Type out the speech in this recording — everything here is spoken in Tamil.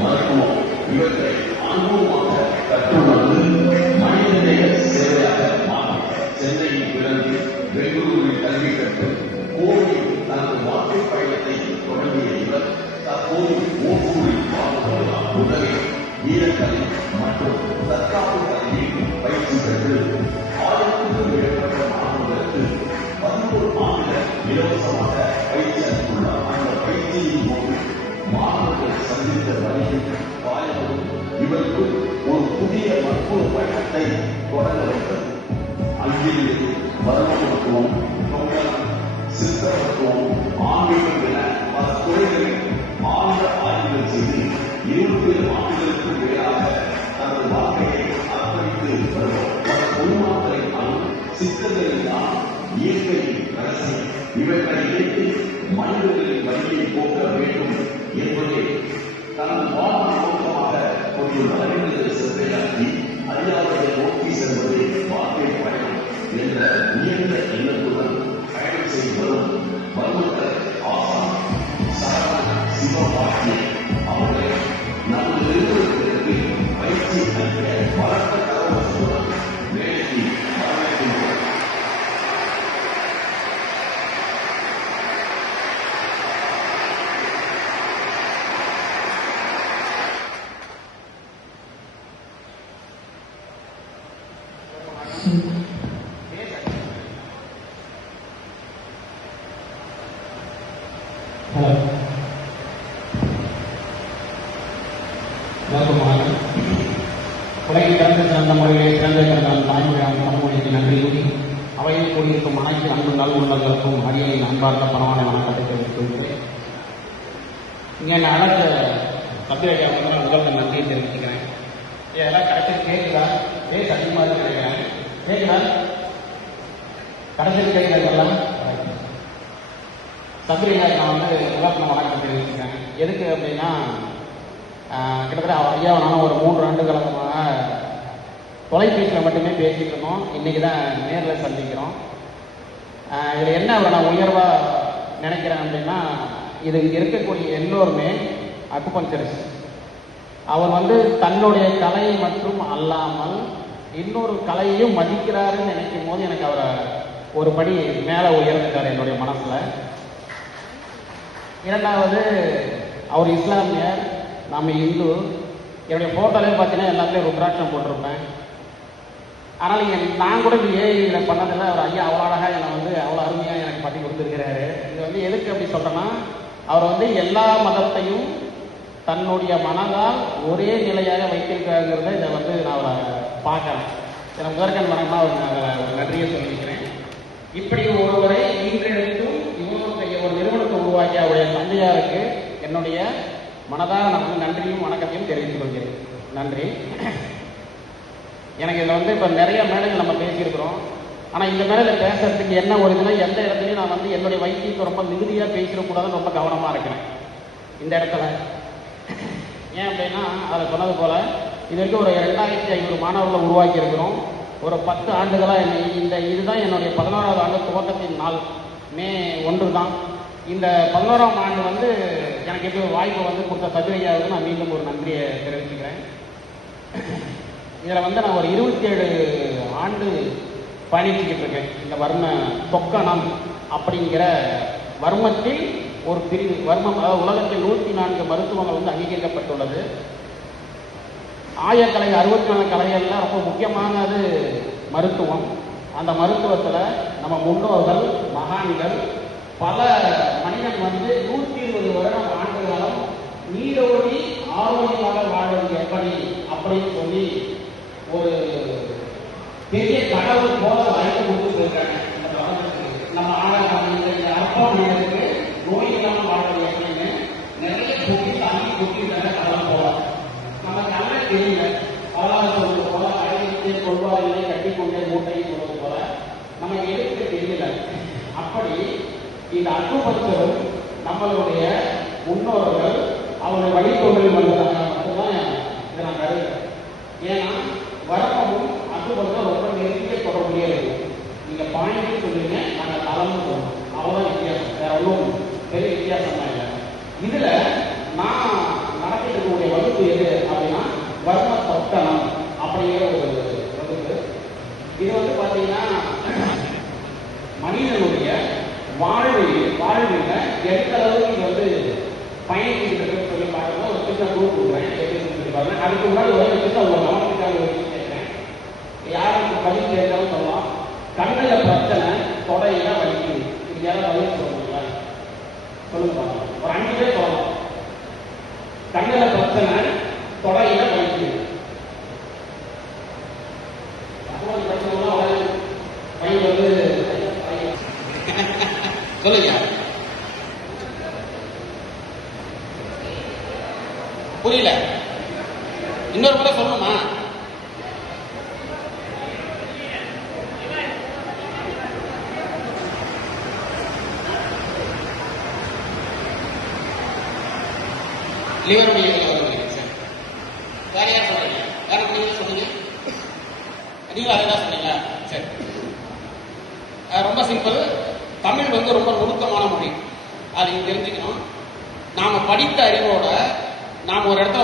மருத்துவம் இவற்றை அனுபவமாக கற்றுணர்ந்து மனிதநேய சேவையாக மாறி சென்னையில் பிறந்து பெங்களூரில் கல்வி கற்று கோவையில் தனது வாழ்க்கை பயணத்தை தொடங்கிய இவர் தற்போது ஓசூரில் வாழ்வதற்கான உதவி வீரக்கலை மற்றும் தற்காப்பு கல்வியில் பயிற்சி பெற்று 1000க்கும் மேற்பட்ட மாணவர்களுக்கு 11 ஆண்டுகள் இலவசமாக பயிற்சி அளித்துள்ளார். அந்த பயிற்சியின் போது மாணவர்கள் சந்தித்த வழியில் வாய்ப்பும் இவருக்கு ஒரு புதிய மருத்துவ பயணத்தை தொடங்க வைத்தது. அங்கிருந்து மர்ம மருத்துவம், சித்த மருத்துவம், ஆன்மீகம் என பல துறைகளில் ஆழ்ந்த ஆய்வுகள் செய்து 27 ஆண்டுகளுக்கு மேலாக தனது வாழ்க்கையை அர்ப்பணித்து வருவோம். பல பொதுமாக்களினாலும் சித்தர்களினால் இயற்கையின் ரகசியம் இவற்றை இணைத்து மனிதர்களின் வழியை போக்க வேண்டும் என்பதை தனது வாழ்வு நோக்கமாக கொண்டுள்ள அறிஞர்கள் சிறப்பையாக்கி அறியாததை நோக்கி செல்வதே வாழ்க்கை பயணம் என்ற உயர்ந்த எண்ணத்துடன் பயணம் செய்து வரும் மருமக்கள் ஆசான் சரவண சிவபாக்கியன் அவர்களை நமது நிறுவனத்திற்கு பயிற்சி அளிக்க பலத்த கரவசத்துடன் வேலைக்கு வரவேற்கின்றனர். உலகில் பிறந்த சிறந்த முறையிலே சிறந்த பிறந்த தாய்மொழியான தமிழ்மொழிக்கு நன்றி கூறி அவையில் கூடியிருக்கும் அனைத்து அன்பு நல் உள்ளங்களுக்கும் அரியலின் அன்பார்ந்த பணமான வணக்கத்தை தெரிவித்துக் கொள்கிறேன். இங்கே நான் அழைச்ச சத்யராஜா உங்களுக்கு நன்றியை தெரிவிச்சுக்கிறேன். இதெல்லாம் கடைசியில் கேட்குதா? பேச அதிகமாக நினைக்கிறேன். கேட்குதா? கடைசியில் கேட்குறதெல்லாம் சத்யராஜா நான் உங்களுக்கு வணக்கம் தெரிவிச்சுக்கிறேன். எதுக்கு அப்படின்னா கிட்டத்தட்ட ஐயாவை நானும் ஒரு 3 ஆண்டுகளாக தொலைபேசியில் மட்டுமே பேசிட்டு இருந்தோம். இன்னைக்கு தான் நேரில் சந்திக்கிறோம். இதில் என்ன அவரை நான் உயர்வாக நினைக்கிறேன் அப்படின்னா, இது இங்கே இருக்கக்கூடிய எல்லோருமே அக்குபஞ்சரிஸ்ட். அவர் தன்னுடைய கலை மற்றும் அல்லாமல் இன்னொரு கலையையும் மதிக்கிறாருன்னு நினைக்கும் போது எனக்கு அவரை ஒரு படி மேலே உயர்ந்துட்டார் என்னுடைய மனசில். இரண்டாவது, அவர் இஸ்லாமியர், நாம் இந்து. என்னுடைய ஃபோட்டோலையும் பார்த்தீங்கன்னா எல்லாத்துலேயும் ருத்ராட்சம் போட்டிருப்பேன். ஆனால் நான் கூட இது ஏஐயில் பண்ணதில்லை. அவர் ஐயா அவ்வளோ அழகாக என்னை அவ்வளோ அருமையாக எனக்கு பண்ணி கொடுத்துருக்கிறாரு. இது எதுக்கு அப்படி சொல்கிறேன்னா, அவர் எல்லா மதத்தையும் தன்னுடைய மனதால் ஒரே நிலையாக வைத்திருக்கிறாங்கிறத இதை நான் அவரை பார்க்குறேன். சில முதற்கண் மனமாக அவர் நன்றியை சொல்லியிருக்கிறேன். இப்படி ஒருவரை இன்றெடுத்தும் ஒரு நிறுவனத்தை உருவாக்கி அவருடைய தந்தையாருக்கு என்னுடைய மனதார நான் நன்றியும் வணக்கத்தையும் தெரிவித்துக் கொள்கிறேன். நன்றி. எனக்கு இதில் இப்போ நிறைய மேடைகள் நம்ம பேசியிருக்கிறோம். ஆனால் இந்த மேடையில் பேசுறதுக்கு என்ன ஒரு இதுனா, எந்த இடத்துலையும் நான் என்னுடைய வைத்தியத்தை ரொம்ப மிகுதியாக பேசிடக்கூடாதுன்னு ரொம்ப கவனமாக இருக்கிறேன் இந்த இடத்துல. ஏன் அப்படின்னா, அதை சொன்னது போல் இது வரைக்கும் ஒரு 2500 மாணவர்களை உருவாக்கி இருக்கிறோம். ஒரு 10 ஆண்டுகளாக இதுதான் என்னுடைய 11வது ஆண்டு துவக்கத்தின் நாள். மே 1 தான். இந்த 11ஆம் ஆண்டு எனக்கு எப்படி ஒரு வாய்ப்பு கொடுத்த சதுரையாவுக்கு நான் மீண்டும் ஒரு நன்றியை தெரிவிச்சுக்கிறேன். இதில் நான் ஒரு 27 ஆண்டு பயணிச்சுக்கிட்டு இருக்கேன். இந்த வர்ம தொக்கணம் அப்படிங்கிற வர்மத்தில் ஒரு பிரிவு. வர்மம், அதாவது உலகத்தில் 104 மருத்துவங்கள் அங்கீகரிக்கப்பட்டுள்ளது. ஆயக்கலை 64 கலைகளில் ரொம்ப முக்கியமானது மருத்துவம். அந்த மருத்துவத்தில் நம்ம முன்னோர்கள் மகான்கள் பல மனிதன் 120 வருடம் ஆண்டு காலம் நீரோடி ஆரோக்கியமாக வாழ்வது எப்படி அப்படின்னு சொல்லி ஒரு பெரிய கடவுள் போல வரைக்கும் கொடுத்து சொல்றாங்க. நம்ம அர்ப்பம் மனிதனுக்கு நோய் இல்லாமல் வாழ்வது எப்படின்னு நிறைய பொங்கி தாங்கி கொடுத்துருக்காங்க. கடவுள் போல நம்ம நல்ல தெரியல. அவளாக சொல்வது போல அடையிலே கொள்வாரிலே கட்டிக்கொண்டே மூட்டையை சொல்வது போல நம்ம எடுக்க தெரியல. அப்படி இந்த அக்குபஞ்சரும் நம்மளுடைய முன்னோர்கள் அவருடைய வழித்தோன்றல் வந்ததாக மட்டும்தான் இதை நான் கருதுகிறேன். ஏன்னா வர்மமும் அக்குபஞ்சரும் ரொம்ப நெருங்கிய தொடர்புடைய இருக்கும். நீங்க பாயிண்ட் சொல்லுங்க, நாங்கள் தளம்னு சொல்லுவோம். அவ்வளோதான் வித்தியாசம். வேற ஒன்றும் பெரிய வித்தியாசம் தான் இல்லை. இதுல நான் நடத்திட்டு இருக்கக்கூடிய வாழ்வில் எந்த அளவுக்கு இது வந்து பயணிக்கின்றதுன்னு சொல்லி பார்க்கணும். ஒரு சின்ன குரூப் கொடுக்குறேன், எப்படின்னு சொல்லி பாருங்க. அதுக்கு முன்னாடி ஒரு சின்ன ஒரு கவனத்துக்காக ஒரு விஷயம் கேட்கிறேன். யாருக்கு பதில் கேட்காலும் சொல்லலாம். கண்ணில் பிரச்சனை, தொடையில வலிக்குது, இது யாரும் பதில் சொல்லுங்களா? சொல்லுங்க பாருங்க. ஒரு 5 பேர் சொல்லலாம். கண்ணில் பிரச்சனை, தொடையில வலிக்குது. சொல்லுங்க. புரியல, இன்னொரு முறை சொல்லணுமா? லிவருடைய வேற யார் சொல்றீங்க? வேற நீங்க சொன்னீங்க, நீங்களும் அதை தான் சொன்னீங்க. சரி, ரொம்ப சிம்பிள். தமிழ் வந்து ரொம்ப நுணுக்கமான மொழி, அதை நீங்க தெரிஞ்சுக்கணும். நாம படித்த அறிவோட நாம ஒரு இடத்துல